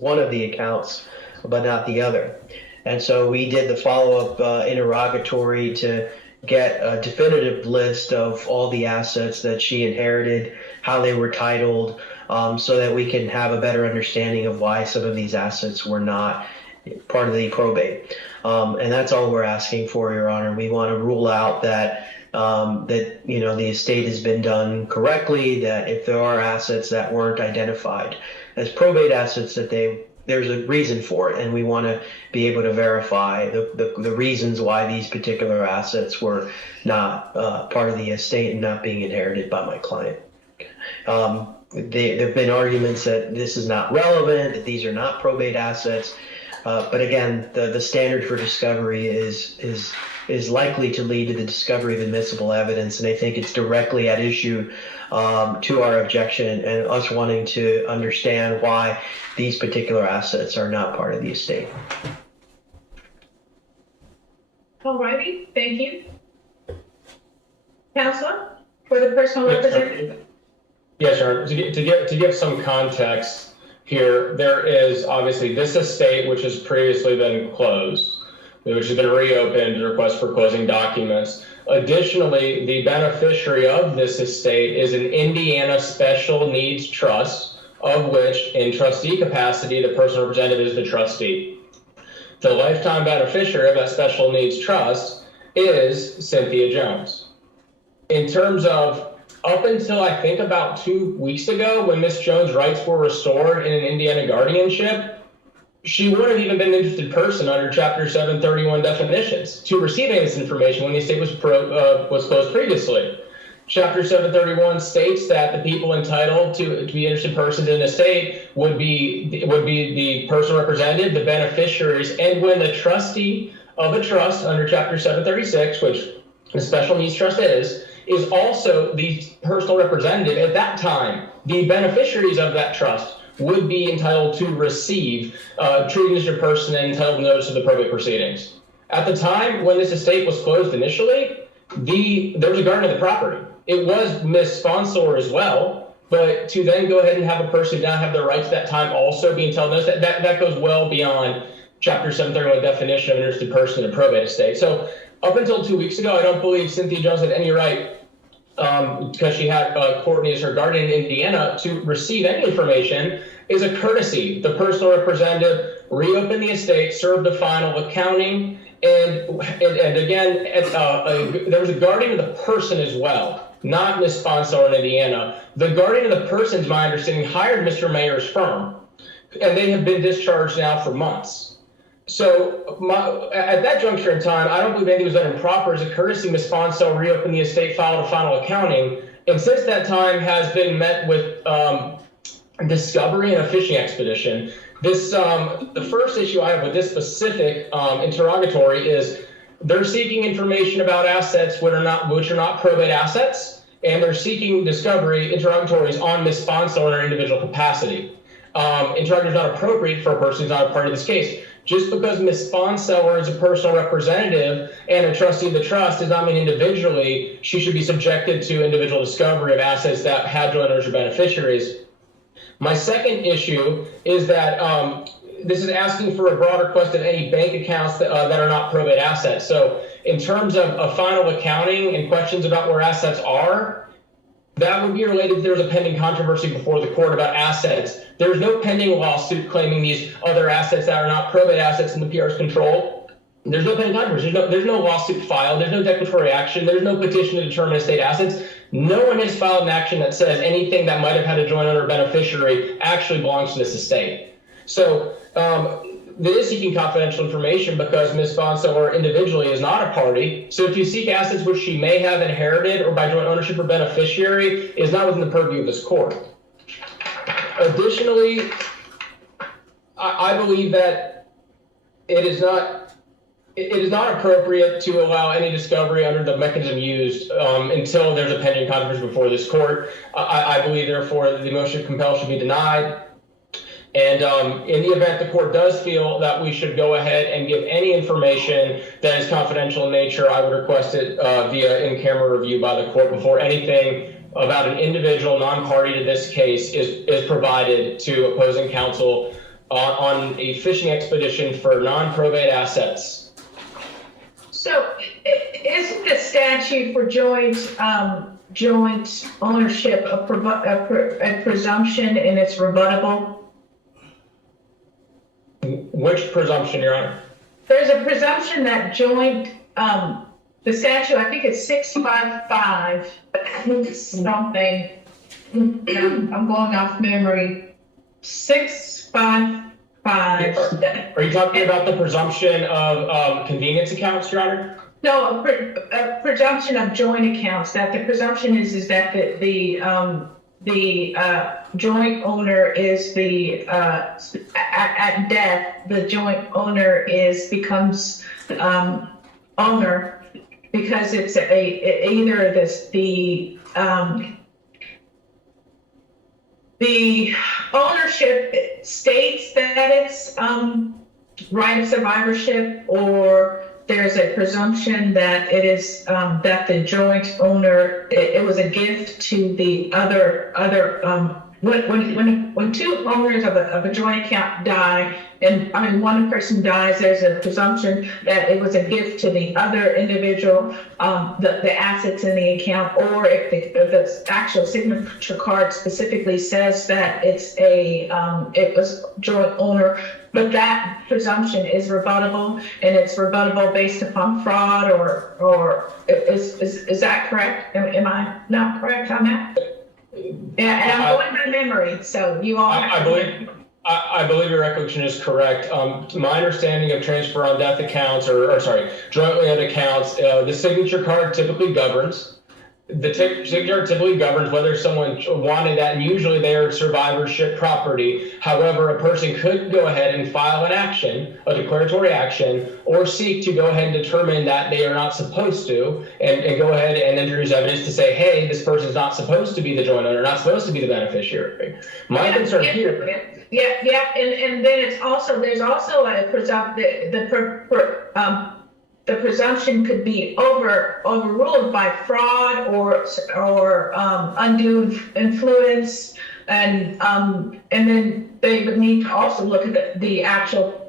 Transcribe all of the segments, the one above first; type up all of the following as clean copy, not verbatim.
one of the accounts, but not the other. And so we did the follow-up interrogatory to get a definitive list of all the assets that she inherited, how they were titled, so that we can have a better understanding of why some of these assets were not part of the probate. And that's all we're asking for, Your Honor. We want to rule out that the estate has been done correctly, that if there are assets that weren't identified as probate assets, that there's a reason for it, and we want to be able to verify the reasons why these particular assets were not part of the estate and not being inherited by my client. There have been arguments that this is not relevant, that these are not probate assets. But again, the standard for discovery is likely to lead to the discovery of admissible evidence, and I think it's directly at issue to our objection and us wanting to understand why these particular assets are not part of the estate. All righty, thank you. Counselor, for the personal representative. Yes, sir. To give some context here, there is obviously this estate, which has previously been closed, which has been reopened to request for closing documents. Additionally, the beneficiary of this estate is an Indiana Special Needs Trust, of which, in trustee capacity, the person represented is the trustee. The lifetime beneficiary of that Special Needs Trust is Cynthia Jones. In terms of up until I think about 2 weeks ago, when Ms. Jones' rights were restored in an Indiana guardianship, she wouldn't have even been an interested person under Chapter 731 definitions to receive any of this information when the estate was closed previously. Chapter 731 states that the people entitled to be interested persons in an estate would be the person represented, the beneficiaries, and when the trustee of a trust under Chapter 736, which the Special Needs Trust is also the personal representative at that time, the beneficiaries of that trust would be entitled to receive treating as a person and entitled notice of the probate proceedings. At the time when this estate was closed initially, there was a guardian of the property. It was Ms. Sponsor as well, but to then go ahead and have a person who did not have their rights at that time also be entitled notice, that goes well beyond Chapter 731 definition of an interested person in a probate estate. So up until 2 weeks ago, I don't believe Cynthia Jones had any right, because she had Courtney as her guardian in Indiana, to receive any information. Is a courtesy. The personal representative reopened the estate, served a final accounting, and again, there was a guardian of the person as well, not Ms. Sponsor in Indiana. The guardian of the person, to my understanding, hired Mr. Mayer's firm, and they have been discharged now for months. So at that juncture in time, I don't believe anything was done improper. As a courtesy, Ms. Sponsor reopened the estate, filed a final accounting, and since that time has been met with discovery and a fishing expedition. The first issue I have with this specific interrogatory is they're seeking information about assets which are not probate assets, and they're seeking discovery interrogatories on Ms. Sponsor in her individual capacity. Interrogatory is not appropriate for a person who's not a party to this case. Just because Ms. Sponsor is a personal representative and a trustee of the trust does not mean individually she should be subjected to individual discovery of assets that had joint ownership beneficiaries. My second issue is that this is asking for a broader request of any bank accounts that are not probate assets. So in terms of a final accounting and questions about where assets are, that would be related if there's a pending controversy before the court about assets. There's no pending lawsuit claiming these other assets that are not probate assets in the PR's control. There's no pending controversy. There's no lawsuit filed. There's no declaratory action. There's no petition to determine estate assets. No one has filed an action that says anything that might have had a joint owner beneficiary actually belongs to this estate. So it is seeking confidential information because Ms. Sponsor individually is not a party. So to seek assets which she may have inherited or by joint ownership or beneficiary is not within the purview of this court. Additionally, I believe that it is not appropriate to allow any discovery under the mechanism used until there's a pending controversy before this court. I believe, therefore, that the motion to compel should be denied. And in the event the court does feel that we should go ahead and give any information that is confidential in nature, I would request it via in-camera review by the court before anything about an individual non-party to this case is provided to opposing counsel on a fishing expedition for non-probate assets. So isn't the statute for joint ownership a presumption and it's rebuttable? Which presumption, Your Honor? There's a presumption that joint, the statute, I think it's 655 something. I'm going off memory. 655. Are you talking about the presumption of convenience accounts, Your Honor? No, a presumption of joint accounts. That the presumption is that the joint owner is the at death, the joint owner becomes owner because it's either the ownership states that it's right of survivorship, or there's a presumption that it is that the joint owner, it was a gift to the other when two owners of a joint account die, and one person dies, there's a presumption that it was a gift to the other individual, the assets in the account, or if the actual signature card specifically says that it was joint owner. But that presumption is rebuttable, and it's rebuttable based upon fraud, or is that correct? Am I not correct on that? Yeah, and I'm going by memory, so you all. I believe your recollection is correct. My understanding of transfer on death accounts, or jointly owned accounts, the signature card typically governs. The signature typically governs whether someone wanted that, and usually they are survivorship property. However, a person could go ahead and file an action, a declaratory action, or seek to go ahead and determine that they are not supposed to, and go ahead and introduce evidence to say, hey, this person is not supposed to be the joint owner, not supposed to be the beneficiary. My concern here. Yeah, and then there's also a the presumption could be overruled by fraud or undue influence, and then they would need to also look at the actual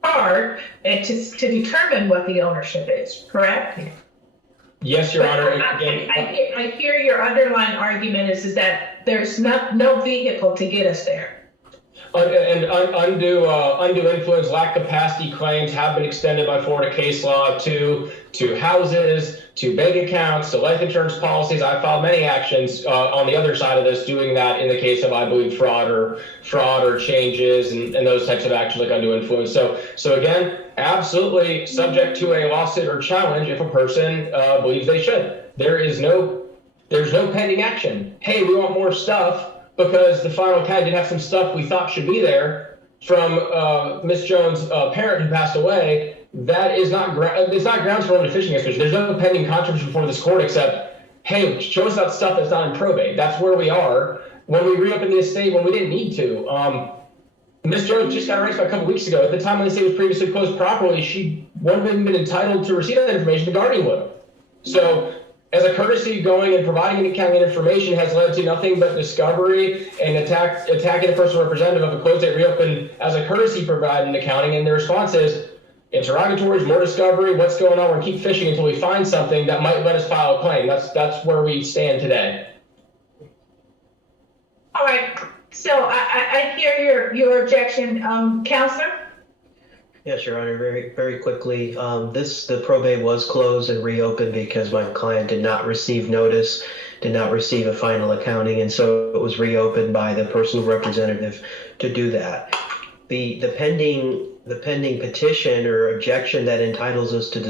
card and to determine what the ownership is. Correct? Yes, Your Honor. I hear your underlying argument is that there's no vehicle to get us there. And undue influence, lack capacity claims have been extended by Florida case law to houses, to bank accounts, to life insurance policies. I've filed many actions on the other side of this, doing that in the case of, I believe, fraud or changes and those types of actions like undue influence. So again, absolutely subject to a lawsuit or challenge if a person believes they should. There's no pending action. Hey, we want more stuff, because the final count did have some stuff we thought should be there from Miss Jones' parent who passed away. That is not it's not grounds for a fishing expedition. There's no pending controversy before this court except, hey, show us that stuff that's not in probate. That's where we are when we reopened the estate when we didn't need to. Miss Jones just got arrested a couple weeks ago. At the time when the estate was previously closed properly, she wouldn't have been entitled to receive that information. The guardian would have. So, as a courtesy, going and providing any kind of information has led to nothing but discovery and attacking the personal representative of a closed date reopened as a courtesy providing accounting. And the response is interrogatories, more discovery, what's going on? We're going to keep fishing until we find something that might let us file a claim. That's where we stand today. All right. So I hear your objection, Counselor. Yes, Your Honor, very, very quickly. The probate was closed and reopened because my client did not receive notice, did not receive a final accounting, and so it was reopened by the personal representative to do that. The pending petition or objection that entitles us to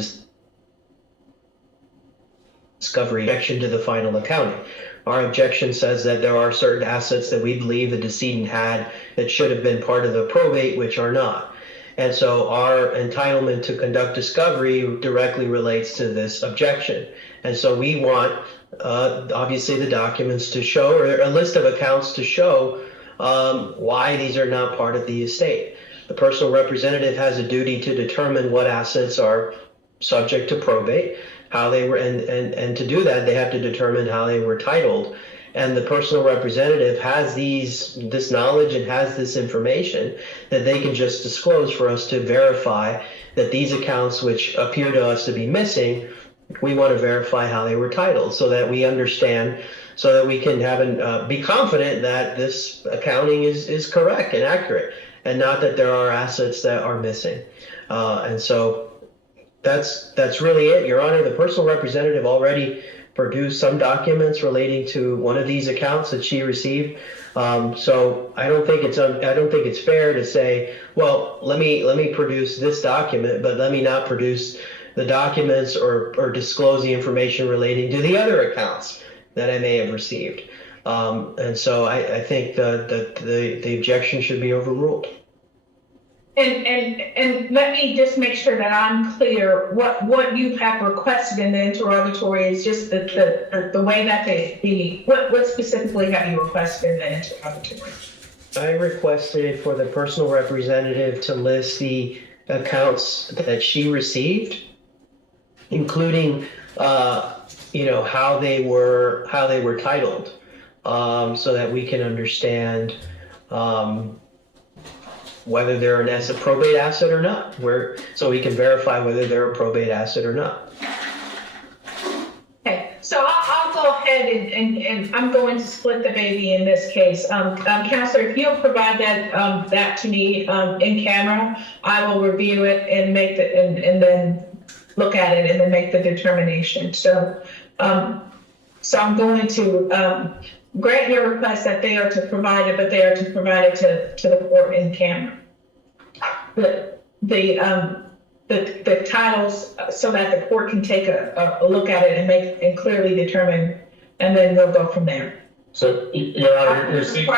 discovery objection to the final accounting. Our objection says that there are certain assets that we believe the decedent had that should have been part of the probate, which are not. And so our entitlement to conduct discovery directly relates to this objection. And so we want, obviously, the documents to show, or a list of accounts to show why these are not part of the estate. The personal representative has a duty to determine what assets are subject to probate, how they were, and to do that, they have to determine how they were titled. and the personal representative has this knowledge and has this information that they can just disclose for us to verify that these accounts which appear to us to be missing, we want to verify how they were titled so that we understand, so that we can be confident that this accounting is correct and accurate, and not that there are assets that are missing. And so that's really it, Your Honor. The personal representative already produced some documents relating to one of these accounts that she received. So I don't think it's fair to say, well, let me produce this document, but let me not produce the documents or disclose the information relating to the other accounts that I may have received. And so I think the objection should be overruled. And let me just make sure that I'm clear. What you have requested in the interrogatory is just the way that what specifically have you requested in the interrogatory? I requested for the personal representative to list the accounts that she received, including how they were titled, so that we can understand whether they're a probate asset or not, so we can verify whether they're a probate asset or not. Okay, so I'll go ahead and I'm going to split the baby in this case. Counselor, if you'll provide that to me in camera, I will review it and and then look at it and then make the determination. So I'm going to grant your request that they are to provide it, but they are to provide it to the court in camera. The titles, so that the court can take a look at it and clearly determine, and then we'll go from there. So, Your Honor, you're seeking.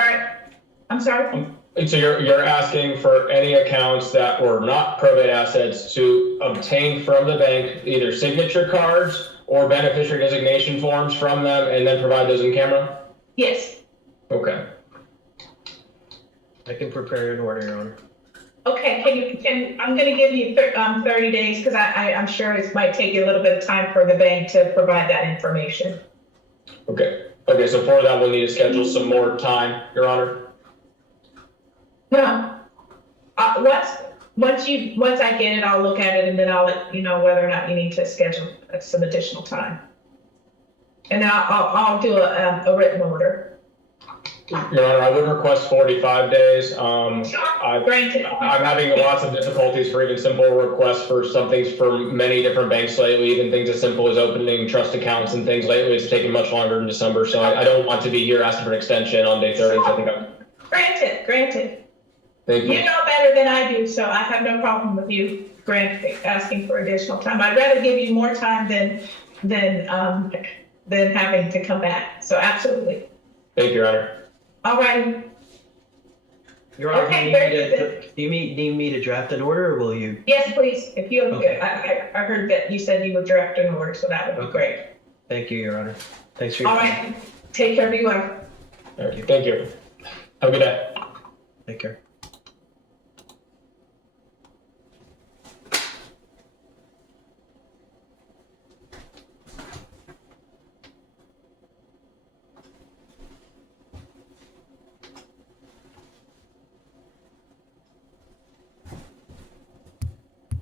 I'm sorry? So you're asking for any accounts that were not probate assets to obtain from the bank either signature cards or beneficiary designation forms from them and then provide those in camera? Yes. Okay. I can prepare an order, Your Honor. Okay, I'm going to give you 30 days because I'm sure it might take you a little bit of time for the bank to provide that information. Okay, so for that, we'll need to schedule some more time, Your Honor. No. Once I get it, I'll look at it and then I'll let you know whether or not you need to schedule some additional time. And then I'll do a written order. Your Honor, I would request 45 days. Granted. I'm having lots of difficulties for even simple requests for some things from many different banks lately, even things as simple as opening trust accounts and things lately. It's taking much longer in December, so I don't want to be here asking for an extension on day 30. I think Granted. Thank you. You know better than I do, so I have no problem with you asking for additional time. I'd rather give you more time than having to come back. So absolutely. Thank you, Your Honor. All right. Your Honor, Okay, do you need me to draft an order, or will you? Yes, please. If you, Okay. I heard that you said you would draft an order, so that would be great. Thank you, Your Honor. Thanks for your All time. right. Take care, be well. Thank you. Have a good day. Take care.